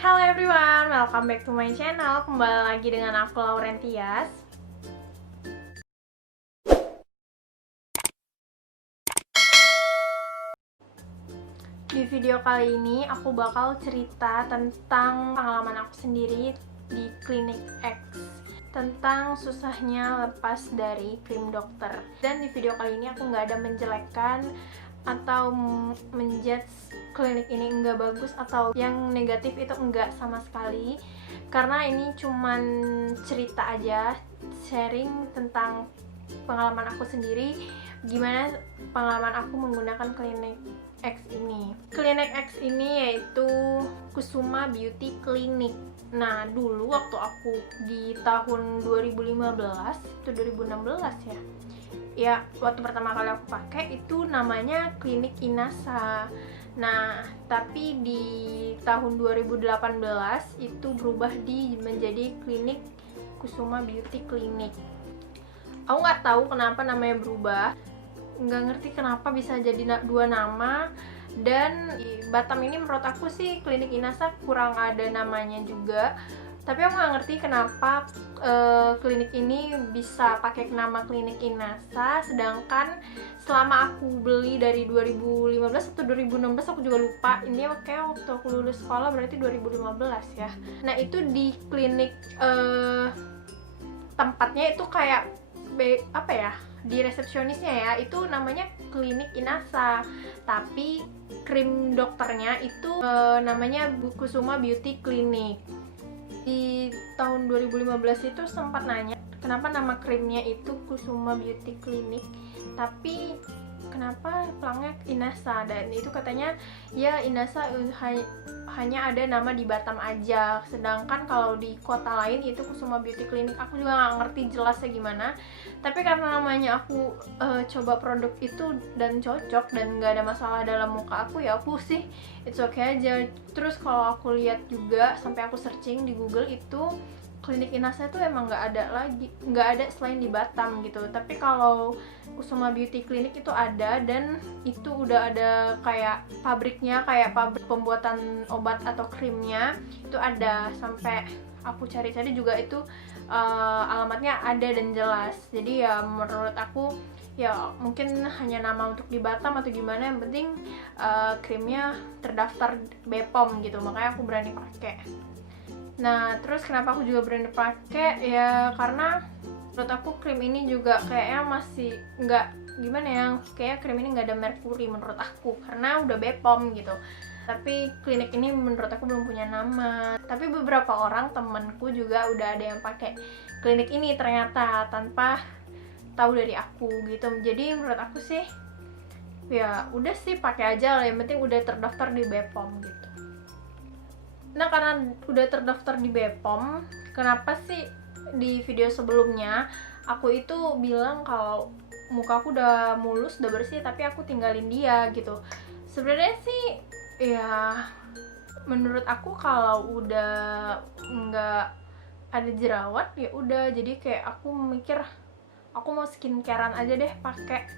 Hello everyone, welcome back to my channel. Kembali lagi dengan aku Laurentias. Di video kali ini aku bakal cerita tentang pengalaman aku sendiri di Klinik X, tentang susahnya lepas dari krim dokter. Dan di video kali ini aku nggak ada menjelekkan atau menjudge klinik ini enggak bagus atau yang negatif, itu enggak sama sekali, karena ini cuman cerita aja, sharing tentang pengalaman aku sendiri, gimana pengalaman aku menggunakan Klinik X ini. Klinik X ini yaitu Kusuma Beauty Clinic. Nah, dulu waktu aku di tahun 2015 itu 2016 ya, waktu pertama kali aku pakai itu namanya Klinik Inasa. Nah, tapi di tahun 2018 itu berubah menjadi Klinik Kusuma Beauty Clinic. Aku nggak tahu kenapa namanya berubah, nggak ngerti kenapa bisa jadi dua nama. Dan di Batam ini menurut aku sih Klinik Inasa kurang ada namanya juga, tapi aku nggak ngerti kenapa klinik ini bisa pakai nama Klinik Inasa, sedangkan selama aku beli dari 2015 atau 2016 aku juga lupa, ini kayak waktu aku lulus sekolah, berarti 2015 ya. Nah, itu di klinik tempatnya itu kayak di resepsionisnya ya, itu namanya Klinik Inasa, tapi krim dokternya itu namanya Kusuma Beauty Clinic. Di tahun 2015 itu sempat nanya kenapa nama krimnya itu Kusuma Beauty Clinic tapi kenapa pelangnya Inasa, dan itu katanya ya Inasa hanya ada nama di Batam aja, sedangkan kalau di kota lain itu Kusuma Beauty Clinic. Aku juga nggak ngerti jelasnya gimana, tapi karena namanya aku coba produk itu dan cocok dan nggak ada masalah dalam muka aku, ya aku sih it's okay aja. Terus kalau aku lihat juga sampai aku searching di Google, itu Klinik Inasa itu emang nggak ada selain di Batam gitu. Tapi kalau Kusuma Beauty Clinic itu ada, dan itu udah ada kayak pabriknya, kayak pabrik pembuatan obat atau krimnya itu ada. Sampai aku cari-cari juga itu alamatnya ada dan jelas. Jadi ya menurut aku ya mungkin hanya nama untuk di Batam atau gimana, yang penting krimnya terdaftar BPOM gitu, makanya aku berani pakai. Nah, terus kenapa aku juga berani pakai, ya karena menurut aku krim ini juga kayaknya masih nggak gimana ya, kayak krim ini nggak ada merkuri menurut aku, karena udah BPOM gitu. Tapi klinik ini menurut aku belum punya nama. Tapi beberapa orang temenku juga udah ada yang pakai klinik ini ternyata tanpa tahu dari aku gitu. Jadi menurut aku sih ya udah sih pakai aja lah, yang penting udah terdaftar di BPOM gitu. Nah, karena udah terdaftar di BPOM, kenapa sih di video sebelumnya aku itu bilang kalau muka aku udah mulus, udah bersih, tapi aku tinggalin dia gitu. Sebenarnya sih ya menurut aku kalau udah nggak ada jerawat ya udah, jadi kayak aku mikir aku mau skincarean aja deh, pakai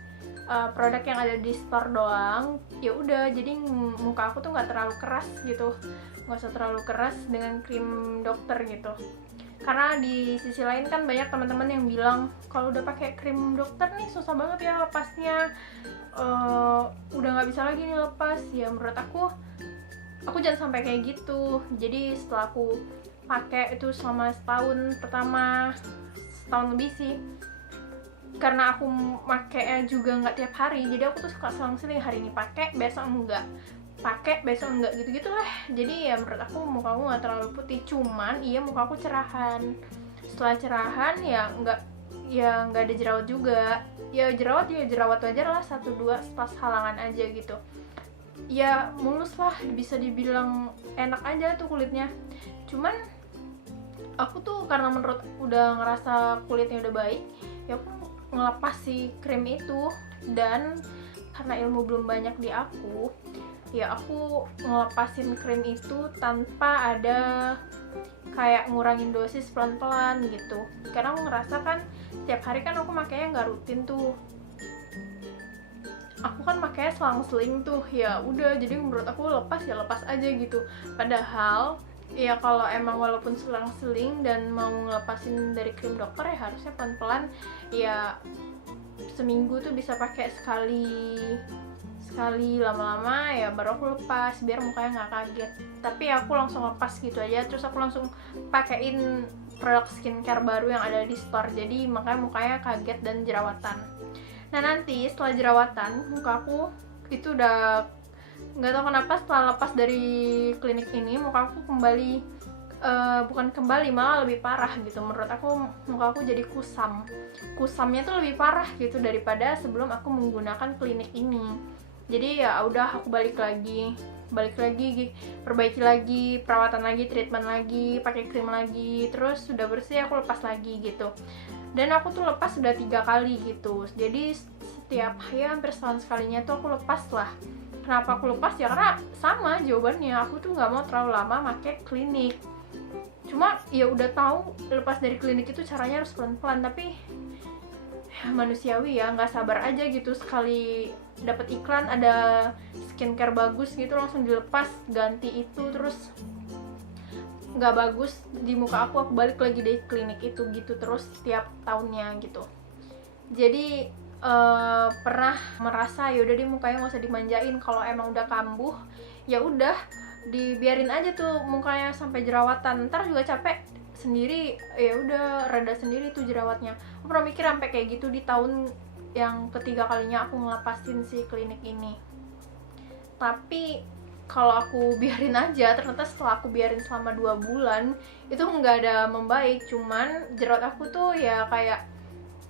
produk yang ada di store doang. Ya udah, jadi muka aku tuh nggak terlalu keras gitu, nggak usah terlalu keras dengan krim dokter gitu. Karena di sisi lain kan banyak teman-teman yang bilang kalau udah pakai krim dokter nih susah banget ya lepasnya, udah nggak bisa lagi nih lepas. Ya menurut aku jangan sampai kayak gitu. Jadi setelah aku pakai itu selama setahun pertama, setahun lebih sih, karena aku makainya juga nggak tiap hari, jadi aku tuh suka selang-seling, hari ini pakai besok enggak, pakai besok enggak, gitu-gitu lah. Jadi ya menurut aku muka aku nggak terlalu putih, cuman iya muka aku cerahan. Setelah cerahan ya nggak ada jerawat juga. Ya jerawat wajar lah, 1-2 pas halangan aja gitu. Ya mulus lah, bisa dibilang enak aja tuh kulitnya. Cuman aku tuh karena menurut udah ngerasa kulitnya udah baik, ya aku ngelepas si krim itu. Dan karena ilmu belum banyak di aku, ya aku ngelepasin krim itu tanpa ada kayak ngurangin dosis pelan-pelan gitu. Karena aku ngerasa kan tiap hari kan aku makanya nggak rutin tuh, aku kan makanya selang-seling tuh, ya udah, jadi menurut aku lepas ya lepas aja gitu. Padahal Ya kalau emang walaupun selang-seling dan mau ngelepasin dari krim dokter ya harusnya pelan-pelan, ya seminggu tuh bisa pakai sekali, lama-lama ya baru aku lepas biar mukanya nggak kaget. Tapi aku langsung lepas gitu aja, terus aku langsung pakein produk skincare baru yang ada di store, jadi makanya mukanya kaget dan jerawatan. Nah nanti setelah jerawatan muka aku itu udah nggak tahu kenapa setelah lepas dari klinik ini muka aku kembali, bukan kembali, malah lebih parah gitu. Menurut aku muka aku jadi kusamnya tuh lebih parah gitu daripada sebelum aku menggunakan klinik ini. Jadi ya udah aku balik lagi, perbaiki lagi, perawatan lagi, treatment lagi, pakai krim lagi, terus sudah bersih aku lepas lagi gitu. Dan aku tuh lepas sudah 3 kali gitu, jadi setiap ya hampir setahun sekalinya tuh aku lepas lah. Kenapa aku lepas? Ya karena sama jawabannya, aku tuh nggak mau terlalu lama pakai klinik. Cuma ya udah tahu lepas dari klinik itu caranya harus pelan-pelan, tapi ya manusiawi ya, nggak sabar aja gitu sekali dapat iklan ada skincare bagus gitu langsung dilepas, ganti itu, terus nggak bagus di muka aku balik lagi dari klinik itu gitu terus setiap tahunnya gitu. Jadi pernah merasa ya udah di mukanya nggak usah dimanjain, kalau emang udah kambuh ya udah dibiarin aja tuh mukanya sampai jerawatan, ntar juga capek sendiri, ya udah reda sendiri tuh jerawatnya. Aku pernah mikir sampai kayak gitu di tahun yang ketiga kalinya aku ngelepasin si klinik ini. Tapi kalau aku biarin aja, ternyata setelah aku biarin selama 2 bulan itu nggak ada membaik, cuman jerawat aku tuh ya kayak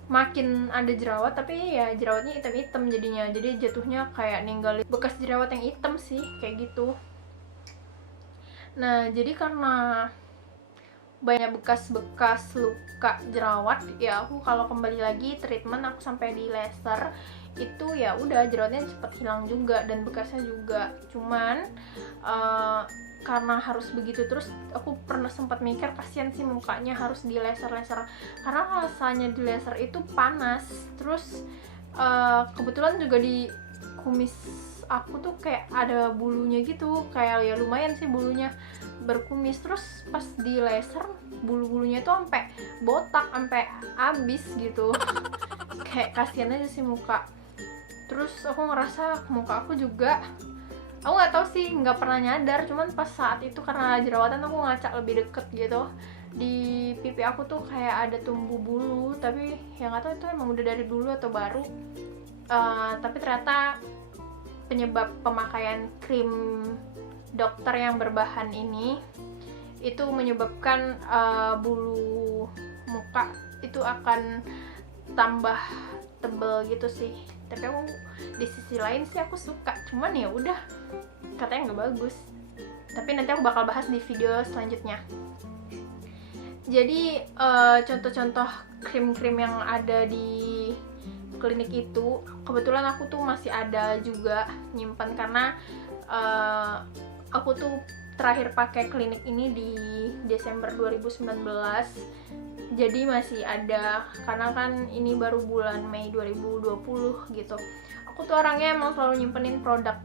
makin ada jerawat, tapi ya jerawatnya hitam-hitam jadinya, jadi jatuhnya kayak ninggalin bekas jerawat yang hitam sih, kayak gitu. Nah jadi karena banyak bekas-bekas luka jerawat ya, aku kalau kembali lagi treatment aku sampai di laser itu ya udah jerawatnya cepet hilang juga dan bekasnya juga. Cuman karena harus begitu terus, aku pernah sempat mikir kasihan sih mukanya harus di laser karena rasanya di laser itu panas. Terus kebetulan juga di kumis aku tuh kayak ada bulunya gitu, kayak ya lumayan sih bulunya berkumis. Terus pas di laser bulu-bulunya tuh sampai botak, sampai abis gitu. Kayak kasihan aja sih muka. Terus aku ngerasa muka aku juga, aku nggak tahu sih, nggak pernah nyadar, cuman pas saat itu karena jerawatan aku ngacak lebih deket gitu di pipi aku tuh kayak ada tumbuh bulu, tapi ya nggak tahu itu emang udah dari dulu atau baru. Tapi ternyata penyebab pemakaian krim dokter yang berbahan ini itu menyebabkan bulu muka itu akan tambah tebel gitu sih. Tapi aku di sisi lain sih aku suka, cuman ya udah katanya nggak bagus. Tapi nanti aku bakal bahas di video selanjutnya. Jadi contoh-contoh krim-krim yang ada di klinik itu kebetulan aku tuh masih ada juga nyimpan, karena aku tuh terakhir pakai klinik ini di Desember 2019, jadi masih ada, karena kan ini baru bulan Mei 2020 gitu. Aku tuh orangnya emang selalu nyimpenin produk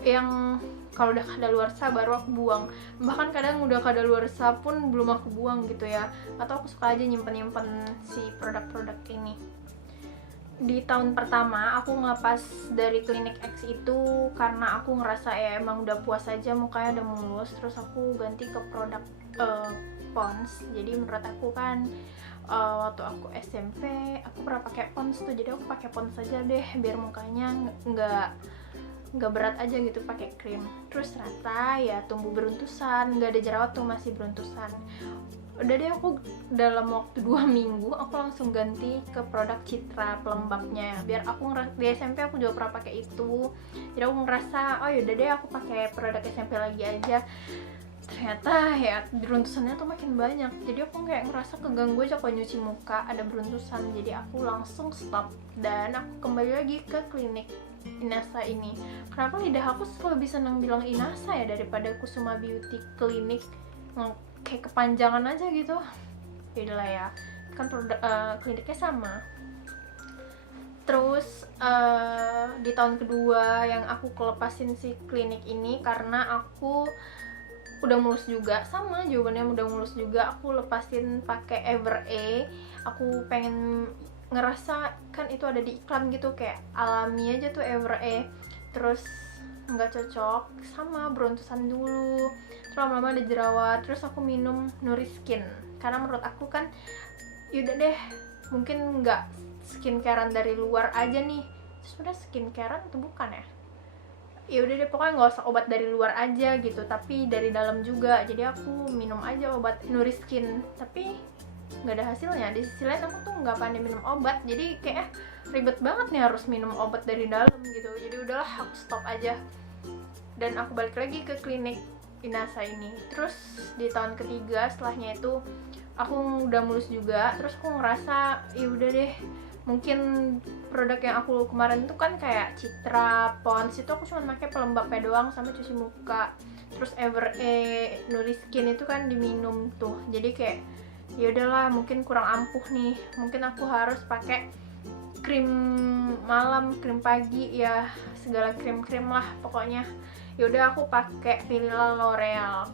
yang kalau udah kadaluarsa baru aku buang, bahkan kadang udah kadaluarsa pun belum aku buang gitu ya, atau aku suka aja nyimpen si produk-produk ini. Di tahun pertama aku ngelepas dari klinik X itu karena aku ngerasa ya emang udah puas aja, mukanya udah mulus, terus aku ganti ke produk Pond's. Jadi menurut aku kan waktu aku SMP aku pernah pakai Pond's tuh, jadi aku pakai Pond's aja deh biar mukanya nggak berat aja gitu pakai krim. Terus ternyata ya tumbuh beruntusan, nggak ada jerawat tuh, masih beruntusan. Udah deh, aku dalam waktu 2 minggu aku langsung ganti ke produk Citra pelembabnya, biar aku ngerasa di SMP aku juga pernah pakai itu, jadi aku ngerasa oh yaudah deh aku pakai produk SMP lagi aja. Ternyata ya beruntusannya tuh makin banyak, jadi aku kayak ngerasa keganggu aja kalau nyuci muka ada beruntusan, jadi aku langsung stop dan aku kembali lagi ke klinik Inasa ini. Kenapa lidah aku lebih senang bilang Inasa ya daripada Kusuma Beauty Clinic, kayak kepanjangan aja gitu. Yaudahlah ya, kan produk kliniknya sama. Terus di tahun kedua yang aku kelepasin si klinik ini karena aku udah mulus juga, sama jawabannya udah mulus juga. Aku lepasin pakai Everease. Aku pengen ngerasa, kan itu ada di iklan gitu, kayak alami aja tuh Everease. Terus nggak cocok, sama beruntusan dulu, terus lama-lama ada jerawat. Terus aku minum Nuriskin karena menurut aku kan yaudah deh, mungkin nggak skincarean dari luar aja nih. Sudah skincarean atau bukan ya? Ya udah deh, pokoknya nggak usah obat dari luar aja gitu, tapi dari dalam juga. Jadi aku minum aja obat Nuriskin, tapi nggak ada hasilnya. Di sisi lain aku tuh nggak pandai minum obat, jadi kayak ribet banget nih harus minum obat dari dalam gitu. Jadi udahlah, aku stop aja dan aku balik lagi ke klinik Inasa ini. Terus di tahun ketiga setelahnya itu aku udah mulus juga. Terus aku ngerasa ya udah deh, mungkin produk yang aku kemarin tuh kan kayak Citra, Pond's, itu aku cuma pakai pelembabnya doang sama cuci muka. Terus Everease, Nuriskin itu kan diminum tuh, jadi kayak ya udahlah, mungkin kurang ampuh nih, mungkin aku harus pakai krim malam, krim pagi, ya segala krim-krim lah pokoknya. Ya udah, aku pakai Vanilla L'Oreal.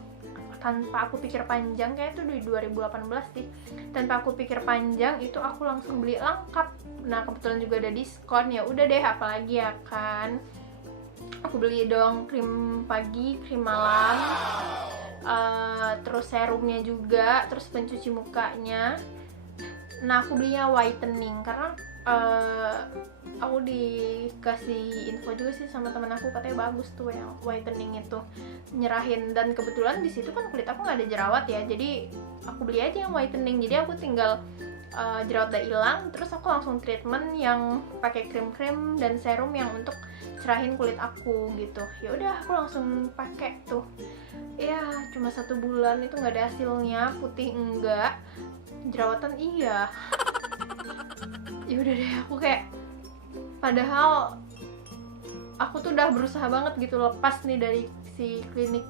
Tanpa aku pikir panjang, kayak itu di 2018 sih, tanpa aku pikir panjang itu aku langsung beli lengkap. Nah kebetulan juga ada diskon, ya udah deh, apalagi ya kan. Aku beli dong krim pagi, krim malam, terus serumnya juga, terus pencuci mukanya. Nah aku belinya whitening karena aku dikasih info juga sih sama temen aku, katanya bagus tuh yang whitening itu, nyerahin. Dan kebetulan di situ kan kulit aku nggak ada jerawat ya, jadi aku beli aja yang whitening. Jadi aku tinggal jerawat udah hilang, terus aku langsung treatment yang pakai krim-krim dan serum yang untuk cerahin kulit aku gitu. Ya udah, aku langsung pakai tuh. Ya cuma 1 bulan itu nggak ada hasilnya, putih enggak, jerawatan iya. Ya udah deh, aku kayak, padahal aku tuh udah berusaha banget gitu lepas nih dari si klinik.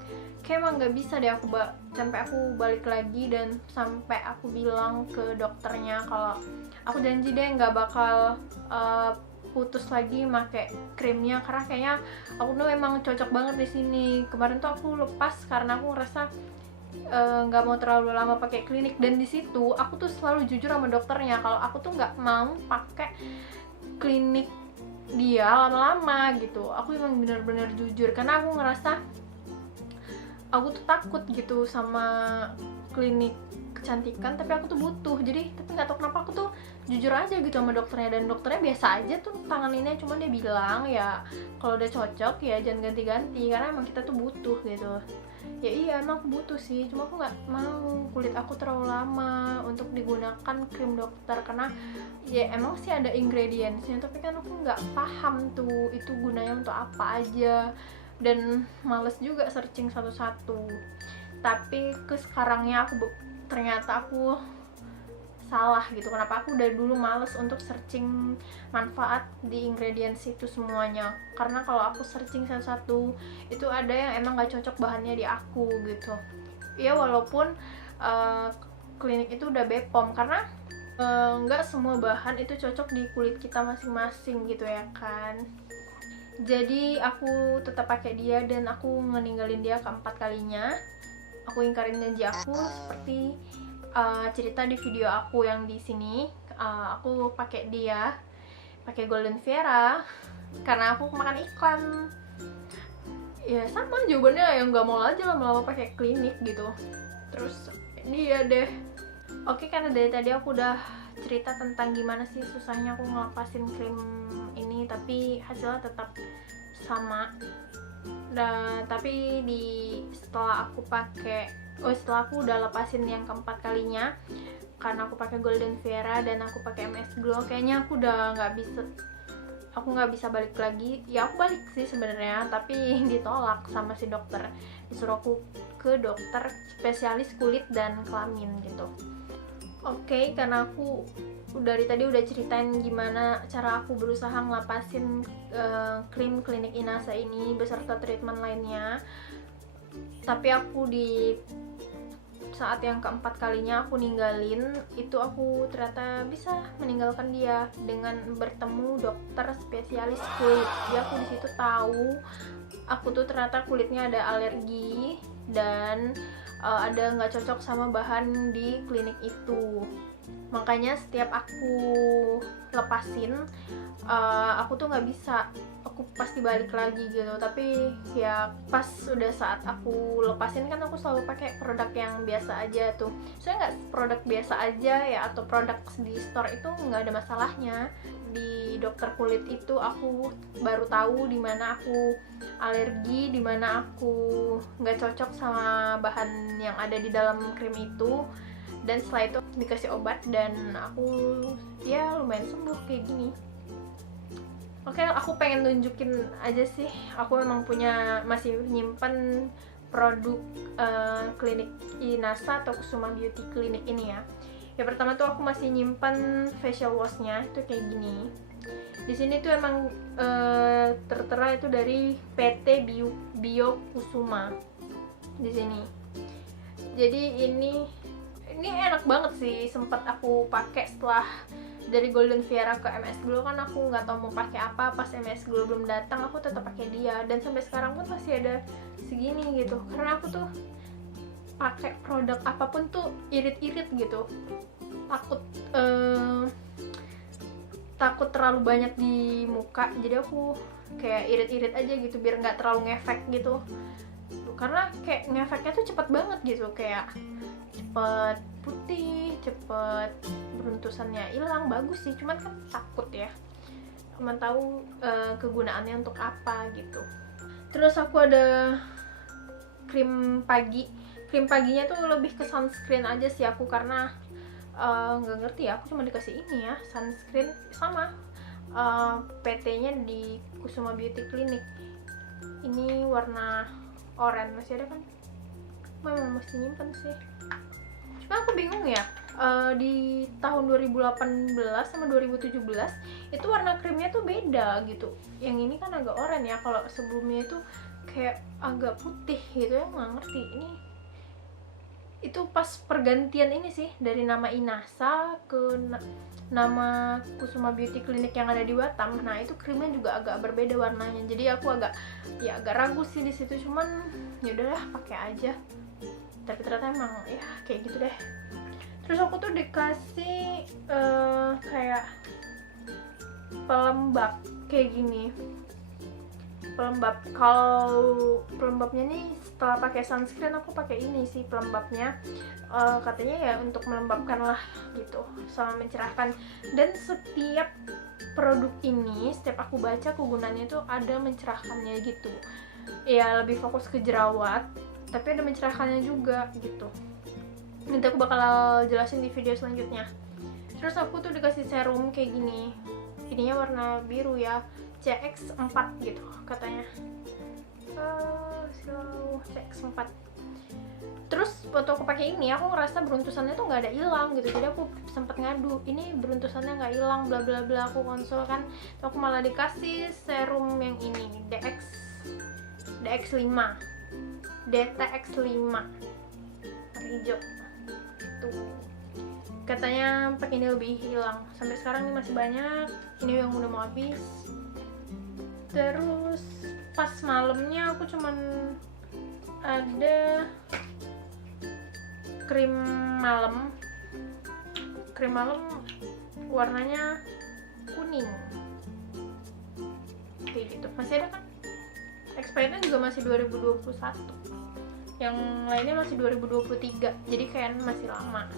Kayak emang nggak bisa deh aku sampai aku balik lagi dan sampai aku bilang ke dokternya kalau aku janji deh nggak bakal putus lagi make krimnya, karena kayaknya aku tuh emang cocok banget di sini. Kemarin tuh aku lepas karena aku ngerasa nggak mau terlalu lama pakai klinik, dan di situ aku tuh selalu jujur sama dokternya kalau aku tuh nggak mau pakai klinik dia lama-lama gitu. Aku emang bener-bener jujur karena aku ngerasa aku tuh takut gitu sama klinik kecantikan, tapi aku tuh butuh. Jadi tapi nggak tahu kenapa aku tuh jujur aja gitu sama dokternya, dan dokternya biasa aja tuh tanganinnya. Cuma dia bilang ya kalau udah cocok ya jangan ganti-ganti, karena emang kita tuh butuh gitu. Ya iya, emang aku butuh sih, cuma aku nggak mau kulit aku terlalu lama untuk digunakan krim dokter, karena ya emang sih ada ingredientsnya, tapi kan aku nggak paham tuh itu gunanya untuk apa aja, dan males juga searching satu-satu. Tapi ke sekarangnya ternyata aku salah gitu. Kenapa aku udah dulu males untuk searching manfaat di ingredients itu semuanya, karena kalau aku searching satu-satu itu ada yang emang gak cocok bahannya di aku gitu ya. Walaupun klinik itu udah BPOM, karena nggak semua bahan itu cocok di kulit kita masing-masing gitu ya kan. Jadi aku tetap pakai dia, dan aku ngeninggalin dia keempat kalinya. Aku ingkarin janji aku seperti cerita di video aku yang di sini. Aku pakai dia, pakai Golden Vera karena aku makan iklan. Ya sama jawabannya, yang nggak mau aja lama-lama pakai klinik gitu. Terus dia deh. Oke, karena dari tadi aku udah cerita tentang gimana sih susahnya aku ngelepasin krim ini, tapi hasilnya tetap sama. Dan tapi setelah aku setelah aku udah lepasin yang keempat kalinya, karena aku pakai Golden Vera dan aku pakai MS Glow, kayaknya aku udah nggak bisa balik lagi. Ya aku balik sih sebenarnya, tapi ditolak sama si dokter, disuruh aku ke dokter spesialis kulit dan kelamin gitu. Oke, karena aku dari tadi udah ceritain gimana cara aku berusaha ngelapasin krim klinik Inasa ini beserta treatment lainnya, tapi aku di saat yang keempat kalinya aku ninggalin itu, aku ternyata bisa meninggalkan dia dengan bertemu dokter spesialis kulit. Jadi aku di situ tahu aku tuh ternyata kulitnya ada alergi dan ada nggak cocok sama bahan di klinik itu. Makanya setiap aku lepasin, aku tuh nggak bisa, aku pasti balik lagi gitu. Tapi ya pas udah saat aku lepasin kan aku selalu pakai produk yang biasa aja tuh. Soalnya nggak produk biasa aja ya, atau produk di store itu nggak ada masalahnya. Di dokter kulit itu aku baru tahu di mana aku alergi, di mana aku nggak cocok sama bahan yang ada di dalam krim itu. Dan setelah itu dikasih obat dan aku ya lumayan sembuh kayak gini. Oke, aku pengen nunjukin aja sih, aku emang masih nyimpen produk klinik Inasa atau Kusuma Beauty Clinic ini ya. Yang pertama tuh aku masih nyimpen facial washnya, itu kayak gini. Di sini tuh emang tertera itu dari PT Bio Kusuma di sini. Jadi ini enak banget sih, sempat aku pakai setelah dari Golden Viera ke MS Glow kan aku nggak tahu mau pakai apa. Pas MS Glow belum datang aku tetap pakai dia, dan sampai sekarang pun masih ada segini gitu, karena aku tuh pakai produk apapun tuh irit-irit gitu, takut terlalu banyak di muka, jadi aku kayak irit-irit aja gitu biar nggak terlalu ngefek gitu, karena kayak ngefeknya tuh cepet banget gitu, kayak cepet putih, cepet beruntusannya hilang. Bagus sih, cuman kan takut ya, cuman tahu kegunaannya untuk apa gitu. Terus aku ada krim paginya tuh lebih ke sunscreen aja sih aku, karena nggak ngerti ya, aku cuma dikasih ini ya, sunscreen sama PT-nya di Kusuma Beauty Clinic. Ini warna oranye, masih ada kan? Memang masih nyimpen sih. Cuma aku bingung ya, di tahun 2018 sama 2017 itu warna krimnya tuh beda gitu. Yang ini kan agak oranye ya, kalau sebelumnya itu kayak agak putih gitu ya, nggak ngerti. Itu pas pergantian ini sih, dari nama Inasa ke nama Kusuma Beauty Clinic yang ada di Batam. Nah itu krimnya juga agak berbeda warnanya, jadi aku agak ragu sih di situ. Cuman ya udahlah, pakai aja. Tapi ternyata emang ya kayak gitu deh. Terus aku tuh dikasih kayak pelembab kayak gini. Pelembab, kalau pelembabnya nih setelah pakai sunscreen aku pakai ini sih pelembabnya. Katanya ya untuk melembabkan lah gitu, sama mencerahkan. Dan setiap produk ini, setiap aku baca kegunaannya tuh ada mencerahkannya gitu. Ya lebih fokus ke jerawat, tapi ada mencerahkannya juga gitu. Nanti aku bakal jelasin di video selanjutnya. Terus aku tuh dikasih serum kayak gini. Ininya warna biru ya, CX4 gitu katanya. CX4. Terus waktu aku pakai ini aku ngerasa beruntusannya tuh nggak ada hilang gitu, jadi aku sempat ngadu, ini beruntusannya nggak hilang bla bla bla. Aku konsul kan, aku malah dikasih serum yang ini, DX5 DTX5 hijau tuh, katanya pakai ini lebih hilang. Sampai sekarang ini masih banyak, ini yang udah mau habis. Terus pas malamnya aku cuman ada krim malam warnanya kuning kayak gitu. Masih ada kan, expirednya juga masih 2021, yang lainnya masih 2023, jadi kayaknya masih lama.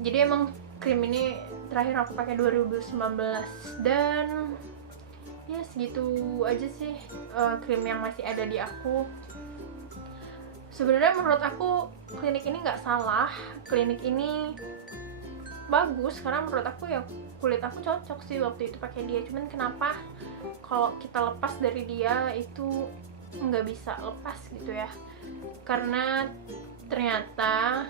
Jadi emang krim ini terakhir aku pakai 2019, dan ya segitu aja sih krim yang masih ada di aku. Sebenarnya menurut aku klinik ini nggak salah, klinik ini bagus karena menurut aku ya kulit aku cocok sih waktu itu pakai dia. Cuman kenapa kalau kita lepas dari dia itu nggak bisa lepas gitu ya, karena ternyata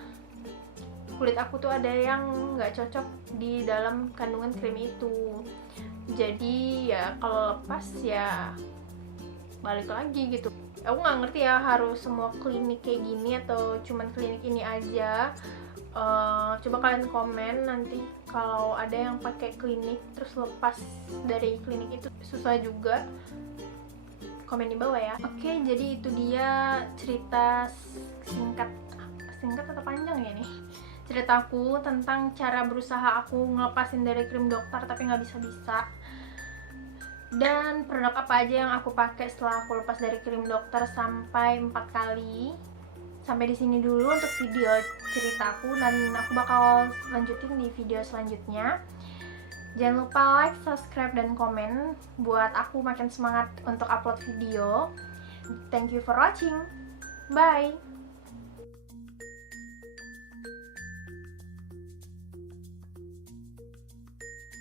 kulit aku tuh ada yang nggak cocok di dalam kandungan krim itu. Jadi ya kalau lepas ya balik lagi gitu. Aku nggak ngerti ya harus semua klinik kayak gini atau cuman klinik ini aja. Coba kalian komen nanti kalau ada yang pakai klinik terus lepas dari klinik itu. Susah juga komen di bawah ya. Oke, jadi itu dia cerita singkat atau panjang ya nih, ceritaku tentang cara berusaha aku ngelepasin dari krim dokter tapi nggak bisa-bisa, dan produk apa aja yang aku pakai setelah aku lepas dari krim dokter sampai 4 kali. Sampai di sini dulu untuk video ceritaku, dan aku bakal lanjutin di video selanjutnya. Jangan lupa like, subscribe, dan komen buat aku makin semangat untuk upload video. Thank you for watching. Bye.